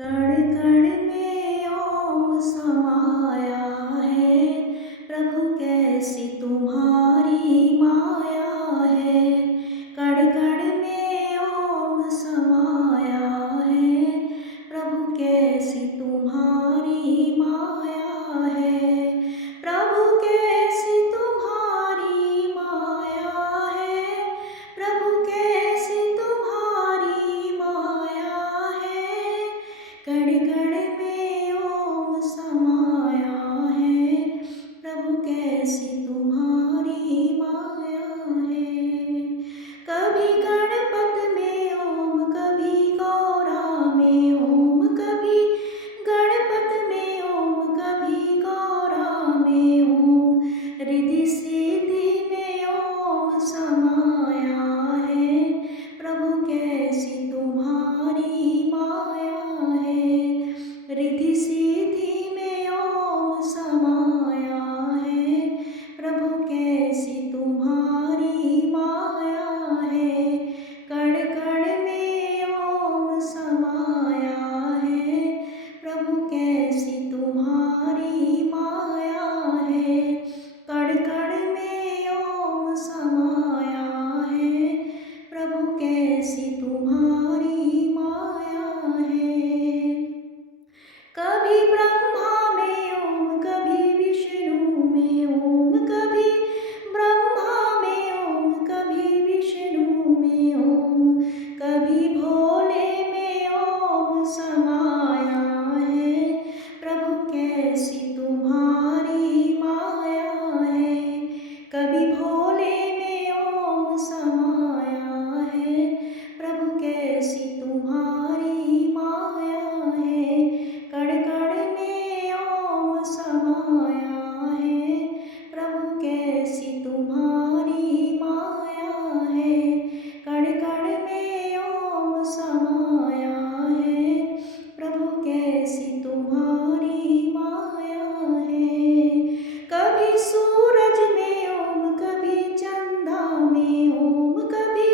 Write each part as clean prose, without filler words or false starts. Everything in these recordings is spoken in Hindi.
कण कण में ओम समाया है। प्रभु कैसी तुम्हारी माया है। कण कण में ओम समाया है। प्रभु कैसी तुम्हारी माया है। प्रभु कैसी तुम्हारी माया है। प्रभु कैसी तुम्हारी माया है। कण कण में ओम समाया है। प्रभु कैसी तुम्हारी माया है। कभी गणपत में ओम, कभी गौरा में ओम, कभी गणपत में ओम, कभी गौरा में ओम, रिद्धि सिद्धि में ओम समाया है। प्रभु कैसी तुम्हारी माया है। रिद्धि सिद्धि में ओम समाया है। प्रभु कैसी तुम्हारी माया है। कण कण में ओम समाया है। प्रभु कैसी तुम्हारी माया है। कण कण में ओम समाया है। प्रभु कैसी तुम्हारी माया है। कभी ब्रह्मा में ओम, कभी विष्णु में ओम, कभी ब्रह्मा में ओम, कभी विष्णु में ओम, कभी भोले में ओम समाया है। प्रभु कैसी तुम्हारी माया है। कभी भोले में ओम समाया है। प्रभु कैसी तुम्हारी माया है। कण कण में ओम समाया है। प्रभु कैसी तुम्हारी माया है। कण कण में ओम समाया है। प्रभु कैसी तुम्हारी माया है। कभी सूरज में ओम, कभी चंदा में ओम, कभी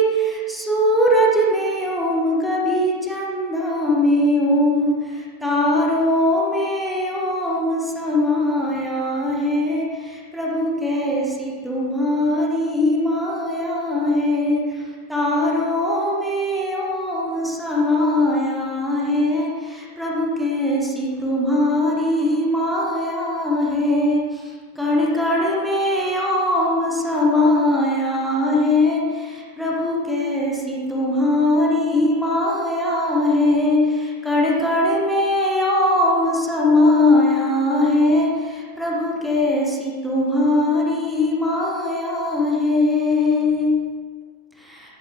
सूरज में ओम, कभी चंदा में ओम, तारों में ओम समाया है। प्रभु कैसी तुम्हारी माया है। तारों में ओम समाया है। प्रभु कैसी तुम्हारी माया है। कण कण में ओम समाया है। प्रभु कैसी तुम्हारी माया है। कण कण में ओम समाया है। प्रभु कैसी तुम्हारी माया है।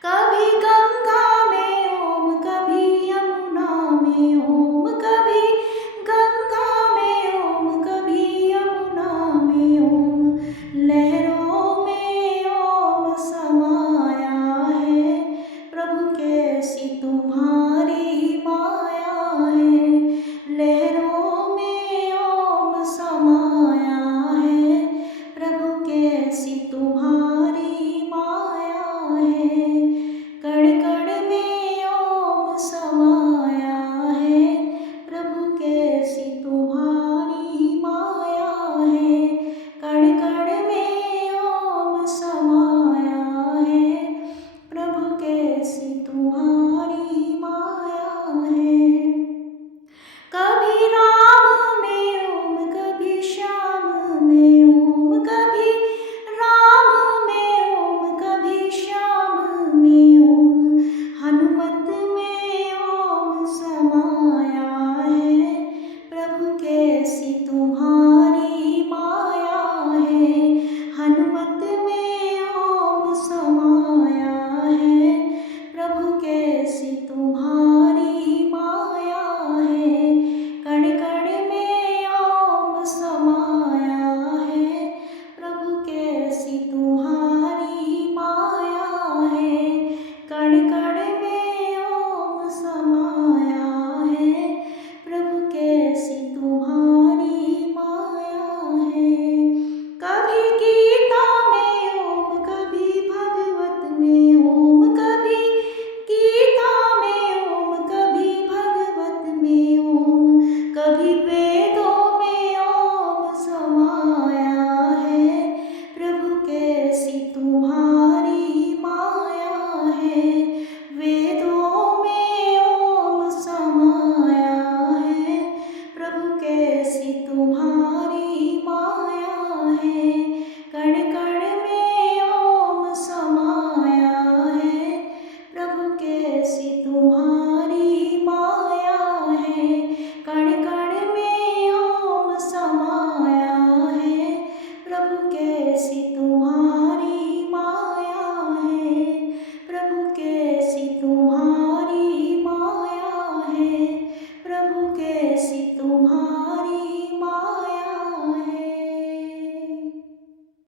कभी गंगा में ओम, कभी यमुना में ओम, कभी